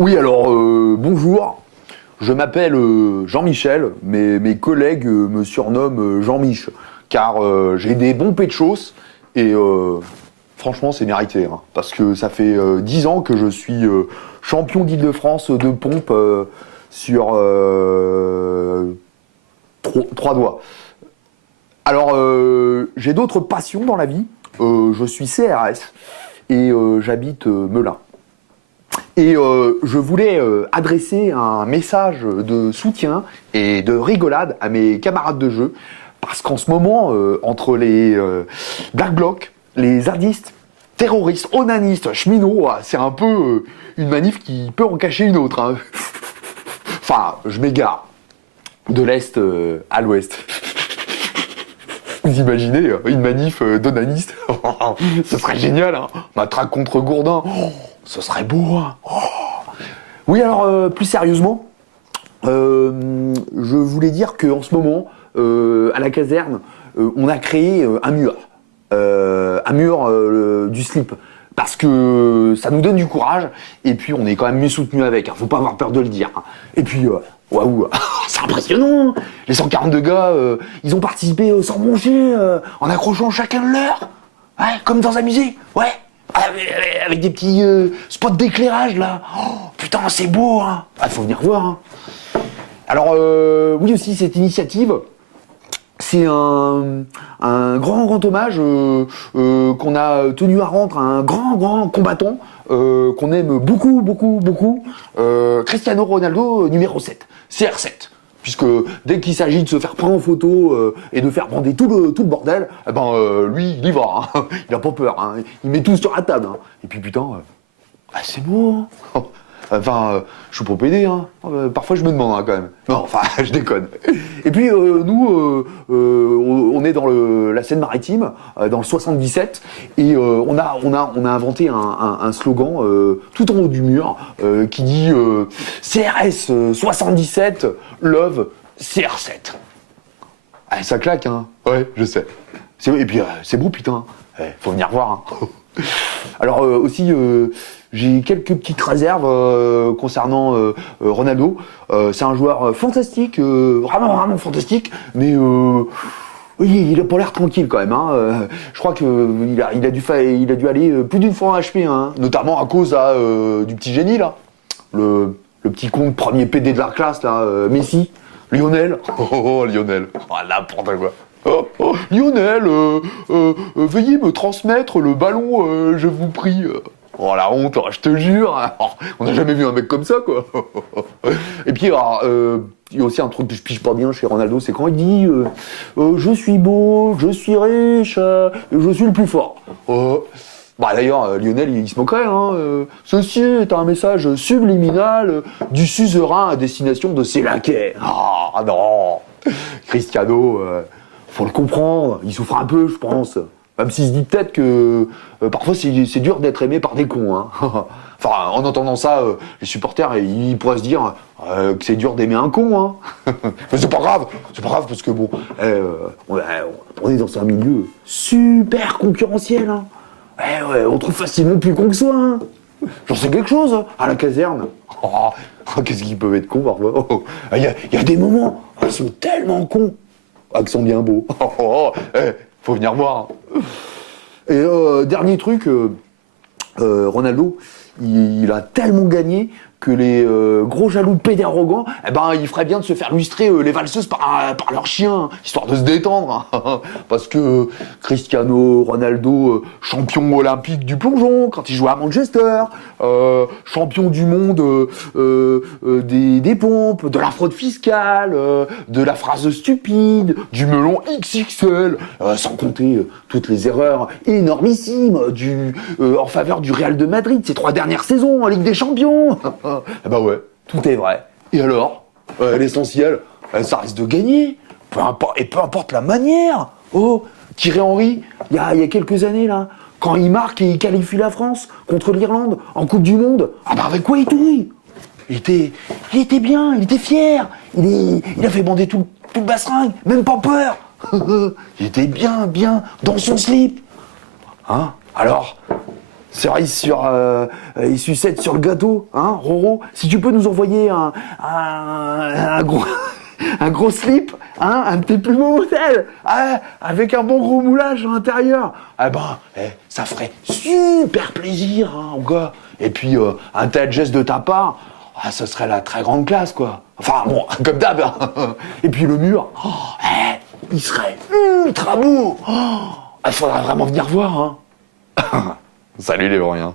Oui, alors, bonjour. Je m'appelle Jean-Michel, mais mes collègues me surnomment Jean-Mich, car j'ai des bons péchos et franchement, c'est mérité, hein, parce que ça fait 10 ans que je suis champion d'Île-de-France de pompe sur trois doigts. Alors, j'ai d'autres passions dans la vie. Je suis CRS et j'habite Melun. Et je voulais adresser un message de soutien et de rigolade à mes camarades de jeu, parce qu'en ce moment, entre les Black Blocs, les zadistes, terroristes, onanistes, cheminots, c'est un peu une manif qui peut en cacher une autre, hein. Enfin, je m'égare. De l'Est à l'Ouest. Vous imaginez une manif d'onanistes? Ce serait génial, hein. Matraque contre Gourdin. Oh, ce serait beau, hein. Oh. Oui, alors, plus sérieusement, je voulais dire qu'en ce moment, à la caserne, on a créé un mur. Du slip. Parce que ça nous donne du courage, et puis on est quand même mieux soutenu avec, hein. Faut pas avoir peur de le dire, hein. Et puis, waouh, c'est impressionnant. Les 142 gars, ils ont participé sans broncher, en accrochant chacun de leur. Ouais, comme dans un musée, ouais. Avec des petits spots d'éclairage, là. Oh, putain, c'est beau, hein. Ah, faut venir voir, hein. Alors, oui aussi, cette initiative, c'est un grand hommage qu'on a tenu à rendre à un grand combattant qu'on aime beaucoup, Cristiano Ronaldo, numéro 7, CR7. Puisque dès qu'il s'agit de se faire prendre en photo et de faire bander tout le bordel, eh ben, lui, il y va, hein. Il a pas peur, hein. Il met tout sur la table, hein. Et puis putain, c'est beau, hein. Enfin, je suis pas pédé, hein. Parfois je me demande, hein, quand même. Non, enfin, je déconne. Et puis nous, on est dans la Seine-Maritime, dans le 77, et on a inventé un slogan tout en haut du mur qui dit CRS 77, love CR7. Ah, ça claque, hein. Ouais, je sais. Et puis c'est beau, putain. Faut venir voir, hein. Alors aussi, j'ai quelques petites réserves concernant Ronaldo. C'est un joueur fantastique, vraiment fantastique, mais oui, il a pas l'air tranquille quand même, hein. Je crois qu'il a dû aller plus d'une fois en HP, hein, notamment à cause du petit génie là, le petit con premier PD de la classe là, Messi, Lionel. Oh, Lionel, oh, n'importe quoi. Oh, Lionel, veuillez me transmettre le ballon, je vous prie. Oh la honte, je te jure. Oh, on n'a jamais vu un mec comme ça, quoi. Et puis, alors, il y a aussi un truc que je pige pas bien chez Ronaldo, c'est quand il dit je suis beau, je suis riche, je suis le plus fort. Bah d'ailleurs, Lionel, il se moquerait, hein. Ceci est un message subliminal du suzerain à destination de ses laquais. Ah non, Cristiano, faut le comprendre, il souffre un peu, je pense. Même s'il se dit peut-être que parfois c'est dur d'être aimé par des cons, hein. Enfin, en entendant ça, les supporters, ils pourraient se dire que c'est dur d'aimer un con, hein. Mais c'est pas grave parce que bon, on est dans un milieu super concurrentiel, hein. Ouais, on trouve facilement plus con que soi, hein. J'en sais quelque chose, hein, à la caserne. Oh, qu'est-ce qu'ils peuvent être cons parfois. Il y a des moments, ils sont tellement cons, qu'ils sont bien beaux. Faut venir voir. Et dernier truc, Ronaldo, il a tellement gagné que les gros jaloux pédés arrogants, eh ben, il ferait bien de se faire lustrer les valseuses par leur chien, histoire de se détendre. Parce que Cristiano Ronaldo, champion olympique du plongeon quand il jouait à Manchester, champion du monde des pompes, de la fraude fiscale, de la phrase stupide, du melon XXL, sans compter toutes les erreurs énormissimes en faveur du Real de Madrid ces 3 dernières saisons en Ligue des Champions. Eh ben ouais, tout est vrai. Et alors, l'essentiel, ça reste de gagner, peu importe la manière. Oh, Thierry Henry, il y a quelques années là, quand il marque et il qualifie la France contre l'Irlande en Coupe du Monde, ah bah avec quoi il touille? Il était bien, il était fier, il a fait bander tout le bassingue, même pas peur. Il était bien dans son slip. Hein? Alors, cerise sur, et sucette sur le gâteau, hein, Roro. Si tu peux nous envoyer un gros, un gros slip, hein, un de tes plus beaux modèles, avec un bon gros moulage à l'intérieur, ça ferait super plaisir, hein, au gars. Et puis, un tel geste de ta part, ce serait la très grande classe, quoi. Enfin, bon, comme d'hab, hein. Et puis le mur, il serait ultra beau. Il faudra vraiment venir voir, hein. Salut les Vauriens.